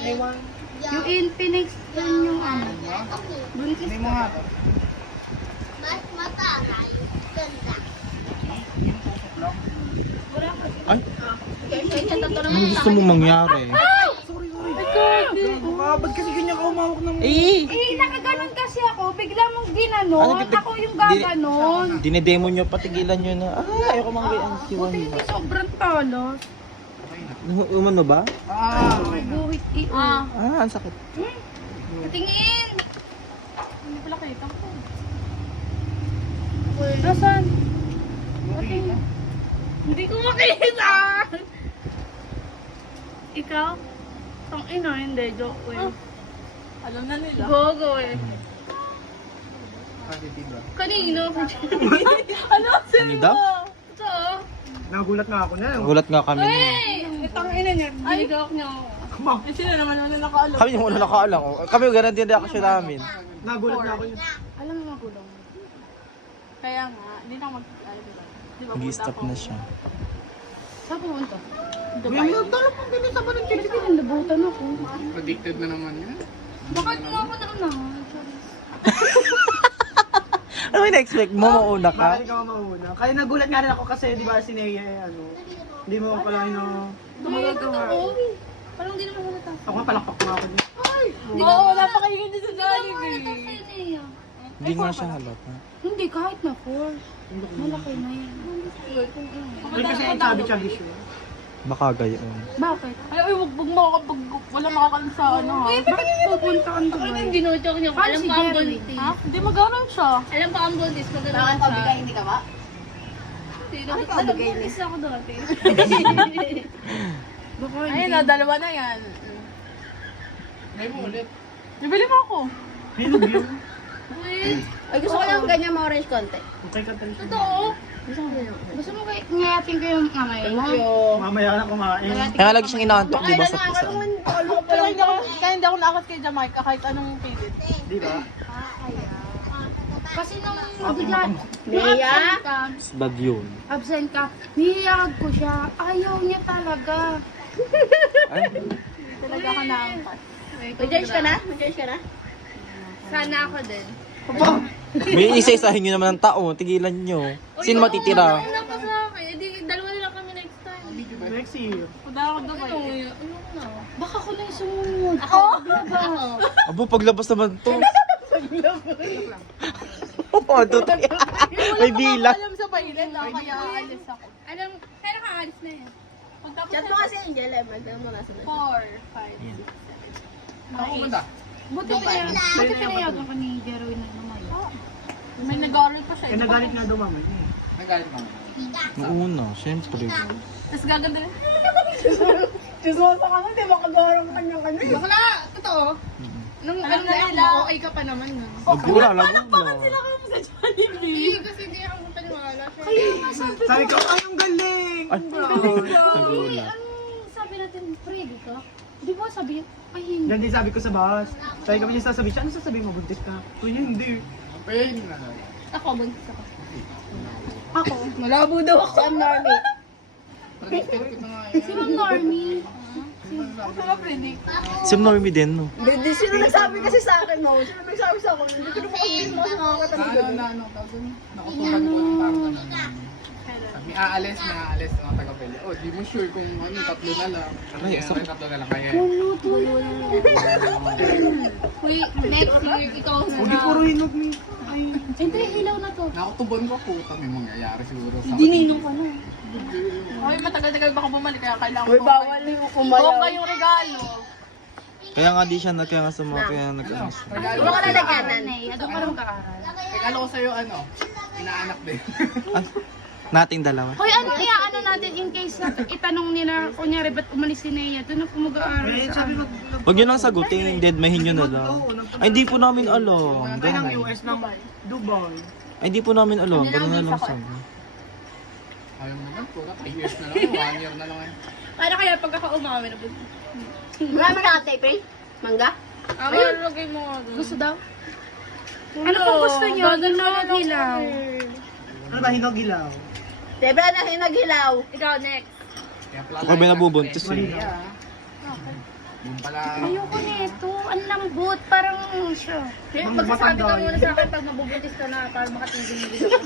Yung Infinix yun yung ano. Buntis Hindi mo ka. nga. Mas mataray. Ganda. Ay, ano gusto mo mangyari? Ba't kasi ganyan ka umawak ng... Eh! Nakaganon kasi ako. Bigla mong ginanon. Ano, kita- Ako yung gaganon. Dinedemo nyo, patigilan nyo na. Ay, ayoko mga ang Buti siwan. hindi sobrang talos. Umano ba? Buhit ito. Ang sakit. Patingin! Hindi pala kita ko. Nasaan? Patingin. Hindi ko makita! Ikaw? Tang ina, hindi. Joke ko eh. Alam na nila. Gogo eh. Diba? Kanino? Ano? Ano daw? Ito. Nagulat nga ako na. Gulat nga kami. Hey! Itang ina niya. Binigawak niya ako. Eh, sila naman wala nakaalam. Kami yung una nakaalang. Kami ganun din reaction namin. Nagulat nga ako yun. Alam mo magulang mo. Kaya nga, hindi na mag... Ay, diba? Di ba, Nag-stop na siya. Saan pumunta? Uy, may nagdalap ang bilis sa balang Kasi pinalabutan ako. Addicted na naman yan. Bakit mo ako naunahan? Ano yung na-expect mo? Mauna ka? Bakit ikaw mauna? Kaya nagulat nga rin ako kasi di ba si Nea ano. Hindi mo pala Magagawa. Parang hindi naman halata. Ako nga palakpak na ako niya. Oo, wala pa kayo din sa Jollibee. Hindi nga siya halata. Hindi, kahit na 4. Malaki na yan. Ay kasi ang sabi siya. Baka gayon. Bakit? Ay, wag mo kapag wala makakalam sa ano ha. Bakit pupunta kang Dubai? Anong ginutok niyo? Paano Alam si ko ang Jerry? buntis. Ha? Hindi maganon siya. Alam ko ang buntis. Maganda Bakit siya. pabigay hindi ka ba? Sino? Alam, buntis ako dati. Baka Ayun hindi. na, dalawa na yan. May mo ulit. Nabili mo ako. Hinog yun. Wait. Ay, gusto ko lang ganyan ma-orange konti. Okay ka tayo. Totoo? Gusto mo kayo, ngayatin ko yung kamay mo? Mamaya na kumain. Kaya lagi siyang inaantok, di ba? Sa Kaya hindi ako naakat kay Jamaica kahit anong pilit. Di ba? Kasi nung bigla, Nea? bad yun. absent ka, niyayag ko siya. Ayaw niya talaga. Ay, Talaga ka naangkat. Mag-judge ka na? Mag-judge ka na? Sana ako din. may isa-isahin nyo naman ng tao. Tigilan nyo. Sino matitira? Ano pa sa akin? Eh, di, dalawa na lang kami next time. Next year. Punta ako Dubai. Ano na? Baka ko na yung sumunod. Ako? Abo, paglabas naman to. Oo, tutoy. May bilang. Alam sa pahilan ako kaya aalis ako. Alam, pero kaalis na yan. Pagtapos Chat mo kasi Angel eh. Magdala mo na sa 4, 5, 6, 7. Ako kumanda. Buti pinayagan ko ni Jeroy na lumayo. May nag-aaral pa siya. Eh nagalit nga daw mamay. Nagalit mo. Una, syempre. Tapos gaganda rin. Chismosa ka na, di ba kagawa ng kanya-kanya? Bakla! Totoo? Nung ano na ako, okay ka pa naman nun. Lagula, lagula. Hindi, kasi hindi ako paniwala. Kaya nga sabi Sabi ko, ay ang galing! Ay, lagula. anong sabi natin, Freddy ka? Di ba sabi, ay hindi. Yan din sabi ko sa bus. Sabi ko niya sasabihin siya, ano sasabihin mo, buntis ka? Uy, hindi. Pain na. Ako, buntis ako. Ako, Malabo daw ako. Sam Norby. Predict na nga yan. si Ma'am Normie. Ako na predict. Si Normie din, no? Hindi, sino nagsabi kasi sa akin mo? Sino nagsabi sa akin? Hindi ko na makakita mo sa nakakatanong Ano na, ano, tawag doon? Nakatulad ko ng tawag na. May aalis, mga taga-pili. Oh, di mo sure kung ano, tatlo na lang. Aray, Kaya, sakit. tatlo na lang kaya. Wait, next year, ikaw Huwag puro hinog ni. Ay, Hindi, ilaw na to. Nakatubon ko, puta, may mangyayari siguro sa Dininong ka na. Ay, matagal-tagal baka bumalik kaya kailangan Uy, ko. bawal yung Huwag kumayaw. kayong regalo. Kaya nga di siya, kaya nga sumama, kaya nag-amas. regalo. Huwag ka na nagkanan. Doon ka lang kaaral. Regalo ko sa'yo, ano, inaanak din. Nating dalawa. Hoy, ano kaya ano natin in case na itanong nila, kunyari ba't umalis si Nea? Doon ako mag-aaral eh, sa sabi ano. mo, Huwag nyo lang sagutin, dead mahin nyo na lang. Ay, di po namin alam. kaya ng Ganun. US ng Dubai. Ay, di po namin alam. Ganun na lang sabi. Ayaw mo naman, puta, 3 years na lang, 1 year na lang eh. Paano kaya pag ako umawi na buntis? Marami na tape eh. Mangga? Lagay mo nga doon. Gusto daw? Ano pong gusto nyo? Doon na hilaw. Ano ba, hinog ilaw? Debra na hinaghilaw. Ikaw, next. Kaya pala Ako ba nabubuntis Mali eh? na. Yung pala. Ayoko nito. Ang lambot. Parang siya. Magsasabi ka muna sa akin pag mabubuntis ka na para makatigil mo dito.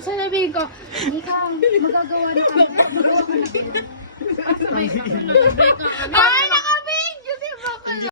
Sasabihin ko, hindi ka magagawa na kami. Magawa ka na. Sabay ka.